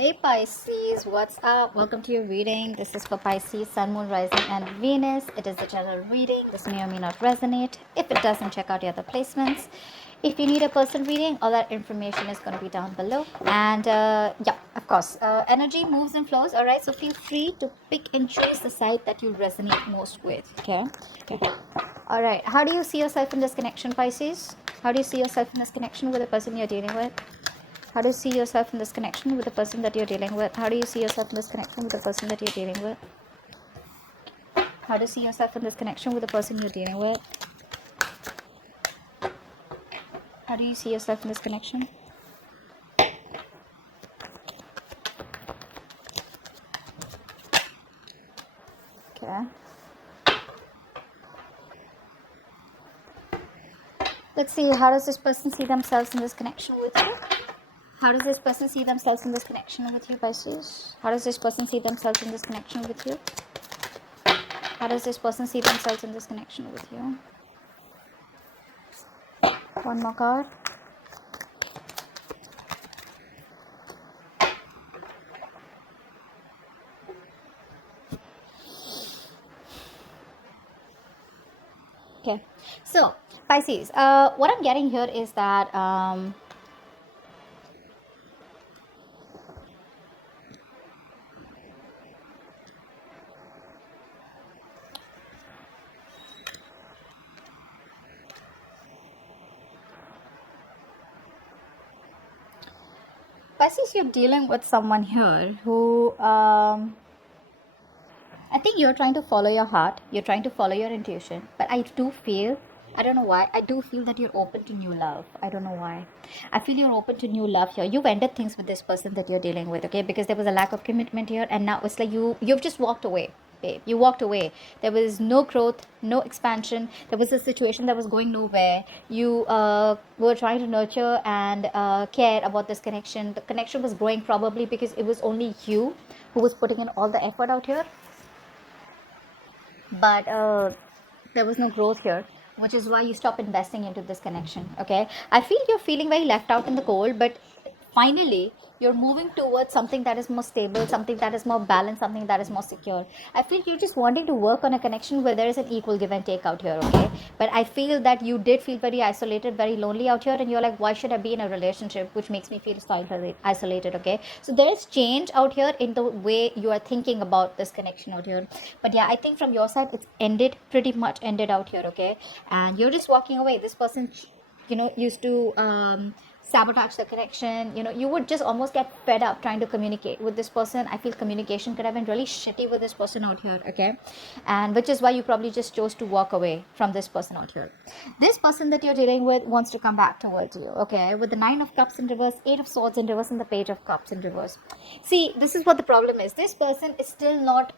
Hey Pisces, what's up? Welcome to your reading. This is for Pisces, Sun, Moon, Rising, and Venus. It is a general reading. This may or may not resonate. If it doesn't, check out the other placements. If you need a person reading, all that information is going to be down below. And yeah, of course, energy moves and flows. All right, so feel free to pick and choose the side that you resonate most with. Okay. All right. How do you see yourself in this connection, Pisces? How do you see yourself in this connection with the person you're dealing with? How do you see yourself in this connection with the person that you're dealing with? How do you see yourself in this connection with the person that you're dealing with? How do you see yourself in this connection with the person you're dealing with? How do you see yourself in this connection? Okay. Let's see, how does this person see themselves in this connection with you? How does this person see themselves in this connection with you, Pisces? How does this person see themselves in this connection with you? How does this person see themselves in this connection with you? One more card. Okay, so Pisces, what I'm getting here is that Pisces, you're dealing with someone here who I think you're trying to follow your heart, you're trying to follow your intuition, but I do feel, I don't know why, I do feel that you're open to new love. I don't know why. I feel you're open to new love here. You've ended things with this person that you're dealing with, okay? Because there was a lack of commitment here, and now it's like you've just walked away, babe. You walked away. There was no growth, no expansion. There was a situation that was going nowhere. You were trying to nurture and care about this connection. The connection was growing probably because it was only you who was putting in all the effort out here, but there was no growth here, which is why you stop investing into this connection. Okay, I feel you're feeling very left out in the cold, but finally you're moving towards something that is more stable, something that is more balanced, something that is more secure. I feel you're just wanting to work on a connection where there is an equal give and take out here. Okay, but I feel that you did feel very isolated, very lonely out here, and you're like, why should I be in a relationship, which makes me feel so isolated. Okay, so there is change out here in the way you are thinking about this connection out here. But yeah, I think from your side it's ended, pretty much ended out here. Okay, and you're just walking away. This person, used to sabotage the connection. You would just almost get fed up trying to communicate with this person. I feel communication could have been really shitty with this person out here. Okay, and which is why you probably just chose to walk away from this person out here. This person that you're dealing with wants to come back towards you. Okay, with the 9 of Cups in reverse, 8 of Swords in reverse, and the Page of Cups in reverse. See, this is what the problem is. This person is still not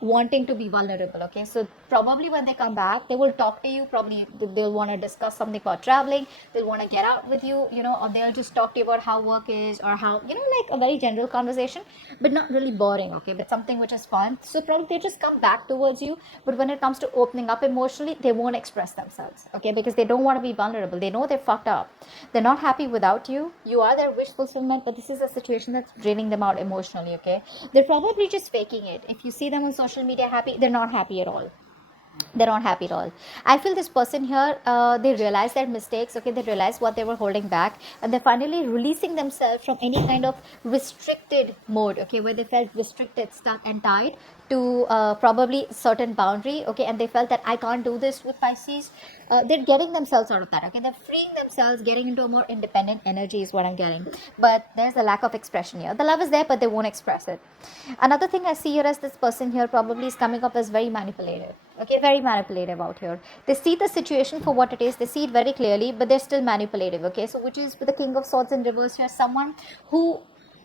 wanting to be vulnerable. Okay, so probably when they come back, they will talk to you. Probably they'll want to discuss something about traveling. They'll want to get out with you, or they'll just talk to you about how work is, or how, like a very general conversation, but not really boring. Okay, but something which is fun. So probably they just come back towards you, but when it comes to opening up emotionally, they won't express themselves. Okay, because they don't want to be vulnerable. They know they're fucked up. They're not happy without you. You are their wish fulfillment, but this is a situation that's draining them out emotionally. Okay, they're probably just faking it. If you see them on social media happy, they're not happy at all. They're not happy at all. I feel this person here, they realize their mistakes. Okay, they realize what they were holding back, and they're finally releasing themselves from any kind of restricted mode. Okay, where they felt restricted, stuck, and tied to probably certain boundary. Okay, and they felt that I can't do this with Pisces. They're getting themselves out of that. Okay, they're freeing themselves, getting into a more independent energy is what I'm getting. But there's a lack of expression here. The love is there, but they won't express it. Another thing I see here is this person here probably is coming up as very manipulative. Okay, very manipulative out here. They see the situation for what it is. They see it very clearly, but they're still manipulative. Okay, so which is with the King of Swords in reverse here, someone who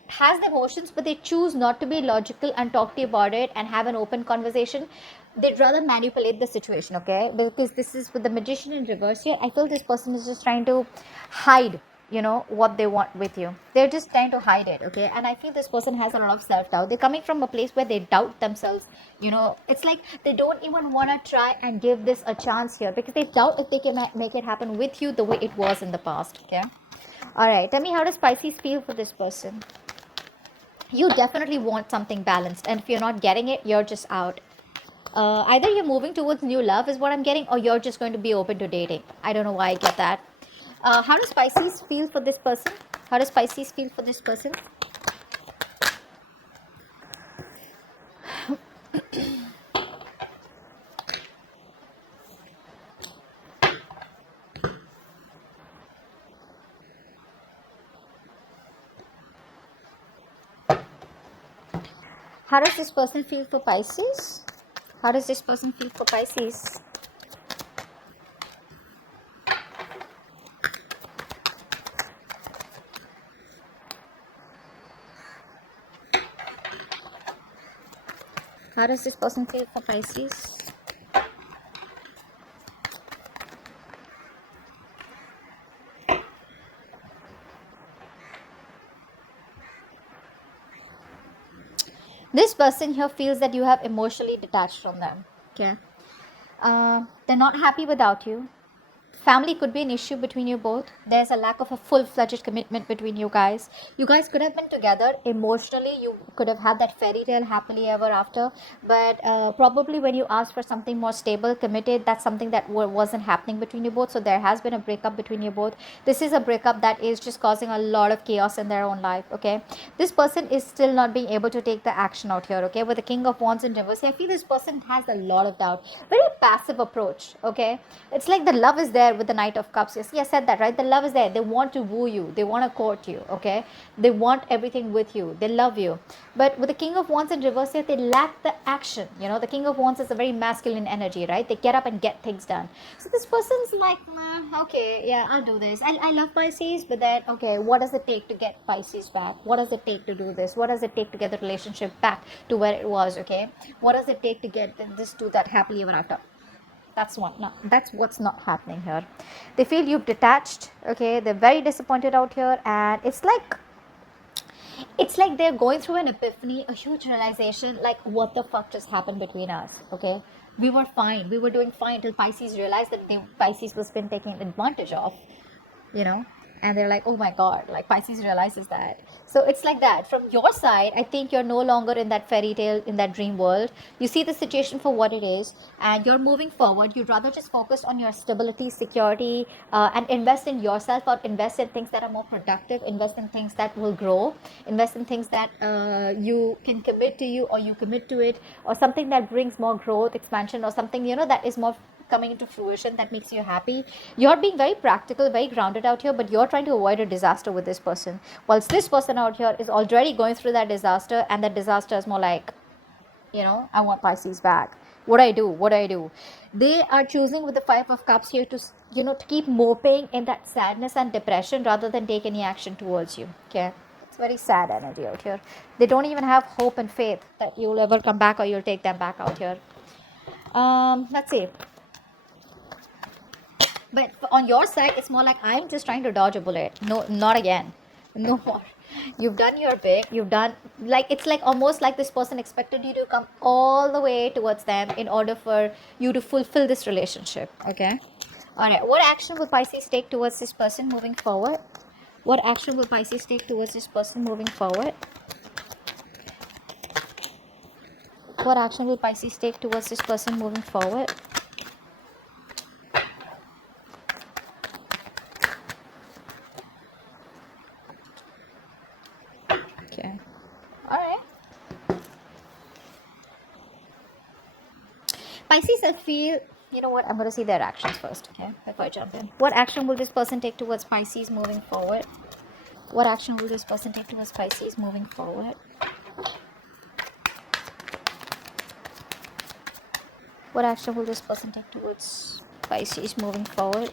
has the emotions, but they choose not to be logical and talk to you about it and have an open conversation. They'd rather manipulate the situation. Okay, because this is with the Magician in reverse here. I feel this person is just trying to hide what they want with you. They're just trying to hide it. Okay, and I feel this person has a lot of self-doubt. They're coming from a place where they doubt themselves. It's like they don't even want to try and give this a chance here, because they doubt if they can make it happen with you the way it was in the past. Okay, all right, tell me, how does Pisces feel for this person? You definitely want something balanced, and if you're not getting it, you're just out. Either you're moving towards new love, is what I'm getting, or you're just going to be open to dating. I don't know why I get that. How does Pisces feel for this person? How does Pisces feel for this person? How does this person feel for Pisces? How does this person feel for Pisces? How does this person feel for Pisces? This person here feels that you have emotionally detached from them. Okay. They're not happy without you. Family could be an issue between you both. There's a lack of a full-fledged commitment between you guys. You guys could have been together emotionally. You could have had that fairy tale happily ever after. But probably when you asked for something more stable, committed, that's something that wasn't happening between you both. So there has been a breakup between you both. This is a breakup that is just causing a lot of chaos in their own life. Okay, this person is still not being able to take the action out here. Okay, with the King of Wands in reverse, I feel this person has a lot of doubt. Very passive approach. Okay, it's like the love is there with the Knight of Cups. Yes, I said that, right? The love is there. They want to woo you. They want to court you. Okay, they want everything with you. They love you. But with the King of Wands in reverse here, they lack the action. You know, the King of Wands is a very masculine energy, right? They get up and get things done. So this person's like, okay, yeah, I'll do this. I love Pisces, but then, okay, what does it take to get Pisces back? What does it take to do this? What does it take to get the relationship back to where it was? Okay, what does it take to get this to that happily ever after? That's what's not happening here. They feel you've detached. Okay, they're very disappointed out here, and it's like they're going through an epiphany, a huge realization, like what the fuck just happened between us. Okay, we were fine, we were doing fine till Pisces realized that Pisces was been taken advantage of, you know, and they're like, oh my god, like Pisces realizes that. So it's like that. From your side, I think you're no longer in that fairy tale, in that dream world. You see the situation for what it is, and you're moving forward. You'd rather just focus on your stability, security, and invest in yourself, or invest in things that are more productive, invest in things that will grow, invest in things that you can commit to, you or you commit to it, or something that brings more growth, expansion, or something, that is more coming into fruition, that makes you happy. You're being very practical, very grounded out here, but you're trying to avoid a disaster with this person, whilst this person out here is already going through that disaster, and that disaster is more like, I want Pisces back. What do I do? They are choosing with the Five of Cups here to to keep moping in that sadness and depression rather than take any action towards you. Okay, it's very sad energy out here. They don't even have hope and faith that you'll ever come back, or you'll take them back out here. Let's see. But on your side, it's more like, I'm just trying to dodge a bullet. No, not again. No more. You've done your bit. You've done, like, it's like almost like this person expected you to come all the way towards them in order for you to fulfill this relationship. Okay. All right. What action will Pisces take towards this person moving forward? What action will Pisces take towards this person moving forward? What action will Pisces take towards this person moving forward? Okay. All right. Pisces, I feel, you know what, I'm going to see their actions first, okay, before I jump in. What action will this person take towards Pisces moving forward? What action will this person take towards Pisces moving forward? What action will this person take towards Pisces moving forward?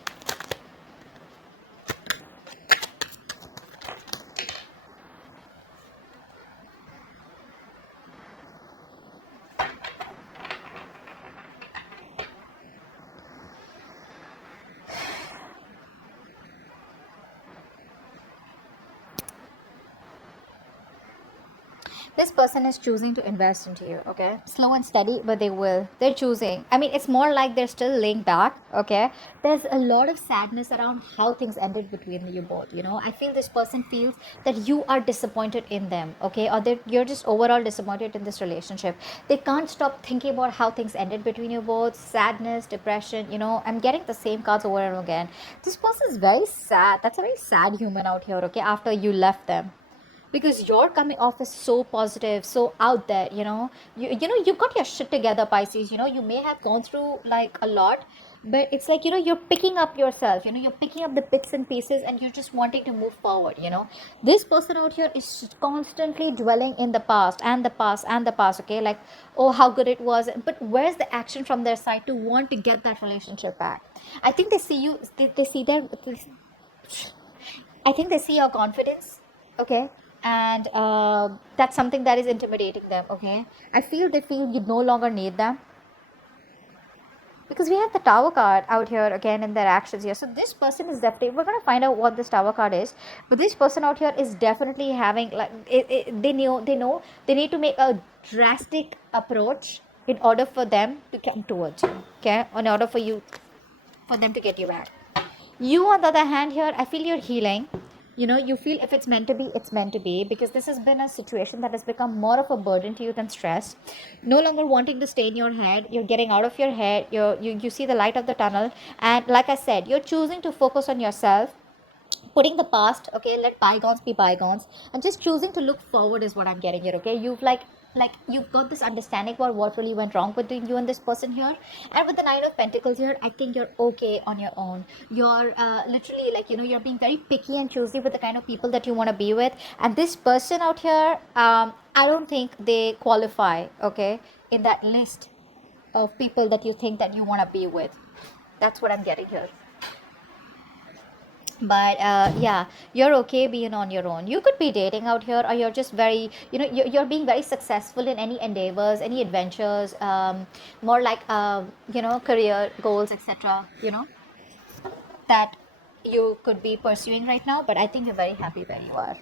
This person is choosing to invest into you, okay? Slow and steady, but they will. They're choosing. I mean, it's more like they're still laying back, okay? There's a lot of sadness around how things ended between you both, you know? I feel this person feels that you are disappointed in them, okay? Or that you're just overall disappointed in this relationship. They can't stop thinking about how things ended between you both. Sadness, depression, you know? I'm getting the same cards over and over again. This person is very sad. That's a very sad human out here, okay? After you left them, because you're coming off as so positive, so out there, you know. You know, you've got your shit together, Pisces. You know, you may have gone through like a lot, but it's like, you know, you're picking up yourself, you know, you're picking up the bits and pieces, and you're just wanting to move forward, you know. This person out here is constantly dwelling in the past and the past and the past, okay? Like, oh, how good it was, but where's the action from their side to want to get that relationship back? I think they see you, they see their, I think they see your confidence, okay? And that's something that is intimidating them, okay? I feel they feel you no longer need them, because we have the Tower card out here again in their actions here. So this person is definitely, we're going to find out what this Tower card is, but this person out here is definitely having like they know they need to make a drastic approach in order for them to come towards you, okay? In order for you, for them to get you back. You, on the other hand, here, I feel you're healing. You know, you feel if it's meant to be, it's meant to be, because this has been a situation that has become more of a burden to you than stress. No longer wanting to stay in your head, you're getting out of your head, you see the light of the tunnel, and like I said, you're choosing to focus on yourself, putting the past, okay, let bygones be bygones, and just choosing to look forward is what I'm getting here, okay? You've like you've got this understanding about what really went wrong between you and this person here. And with the Nine of Pentacles here, I think you're okay on your own. You're literally, like, you know, you're being very picky and choosy with the kind of people that you want to be with. And this person out here, I don't think they qualify, okay, in that list of people that you think that you want to be with. That's what I'm getting here. But yeah, you're okay being on your own. You could be dating out here, or you're just very, you know, you're being very successful in any endeavors, any adventures, more like you know, career goals, etc., you know, that you could be pursuing right now. But I think you're very happy where you are.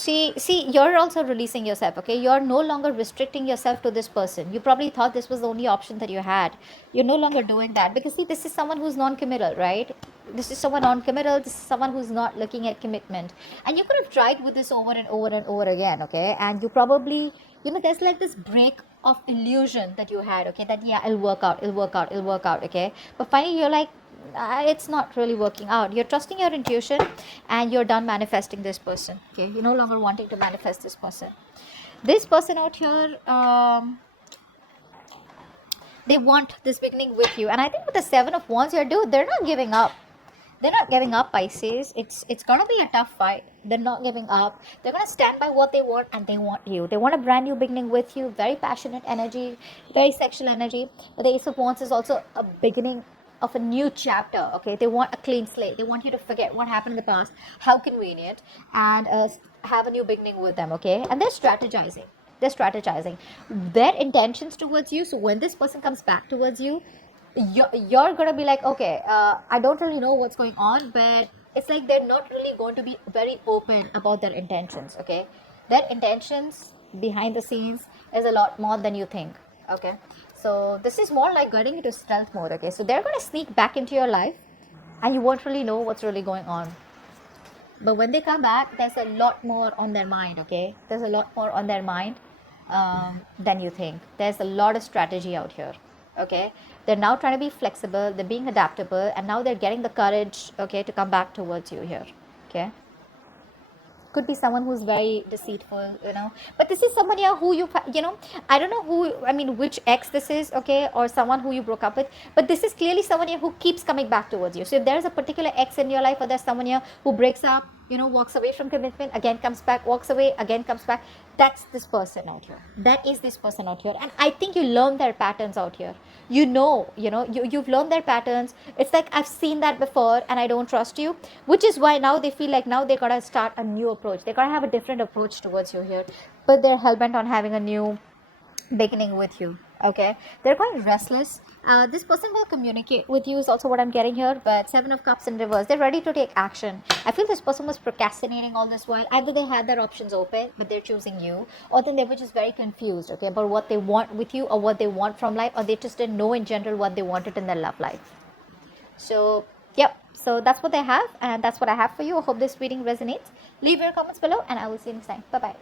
See, you're also releasing yourself, okay? You're no longer restricting yourself to this person. You probably thought this was the only option that you had. You're no longer doing that, because see, this is someone who's non-committal, right? This is someone non-committal. This is someone who's not looking at commitment. And you could have tried with this over and over and over again, okay? And you probably, you know, there's like this break of illusion that you had, okay? That, yeah, it'll work out, it'll work out, it'll work out, okay? But finally, you're like, it's not really working out. You're trusting your intuition, and you're done manifesting this person, okay? You're no longer wanting to manifest this person. This person out here, they want this beginning with you. And I think with the Seven of Wands here, dude, they're not giving up. They're not giving up, Pisces. It's gonna be a tough fight. They're not giving up. They're gonna stand by what they want, and they want you. They want a brand new beginning with you. Very passionate energy, very sexual energy. But the Ace of Wands is also a beginning of a new chapter, okay? They want a clean slate. They want you to forget what happened in the past. How convenient. And have a new beginning with them, okay? And they're strategizing. They're strategizing their intentions towards you. So when this person comes back towards you, you're gonna be like, okay, I don't really know what's going on, but it's like they're not really going to be very open about their intentions, okay? Their intentions behind the scenes is a lot more than you think, okay? So this is more like getting into stealth mode, okay? So they're gonna sneak back into your life, and you won't really know what's really going on. But when they come back, there's a lot more on their mind, okay? There's a lot more on their mind than you think. There's a lot of strategy out here, okay? They're now trying to be flexible, they're being adaptable, and now they're getting the courage, okay, to come back towards you here, okay? Could be someone who's very deceitful, you know, but this is someone here who you know, I don't know who, I mean, which ex this is, okay, or someone who you broke up with, but this is clearly someone here who keeps coming back towards you. So if there's a particular ex in your life, or there's someone here who breaks up, you know, walks away from commitment, again comes back, walks away, again comes back, that's this person out here. That is this person out here. And I think you learn their patterns out here. You know, you've learned their patterns. It's like, I've seen that before, and I don't trust you, which is why now they feel like now they gotta start a new approach. They gotta have a different approach towards you here, but they're hell-bent on having a new beginning with you, Okay, they're quite restless. This person will communicate with you is also what I'm getting here, but Seven of Cups in reverse, they're ready to take action. I feel this person was procrastinating all this while. Either they had their options open but they're choosing you, or then they were just very confused, okay, about what they want with you or what they want from life, or they just didn't know in general what they wanted in their love life. So yep, so that's what they have, and that's what I have for you. I hope this reading resonates. Leave your comments below and I will see you next time. Bye bye.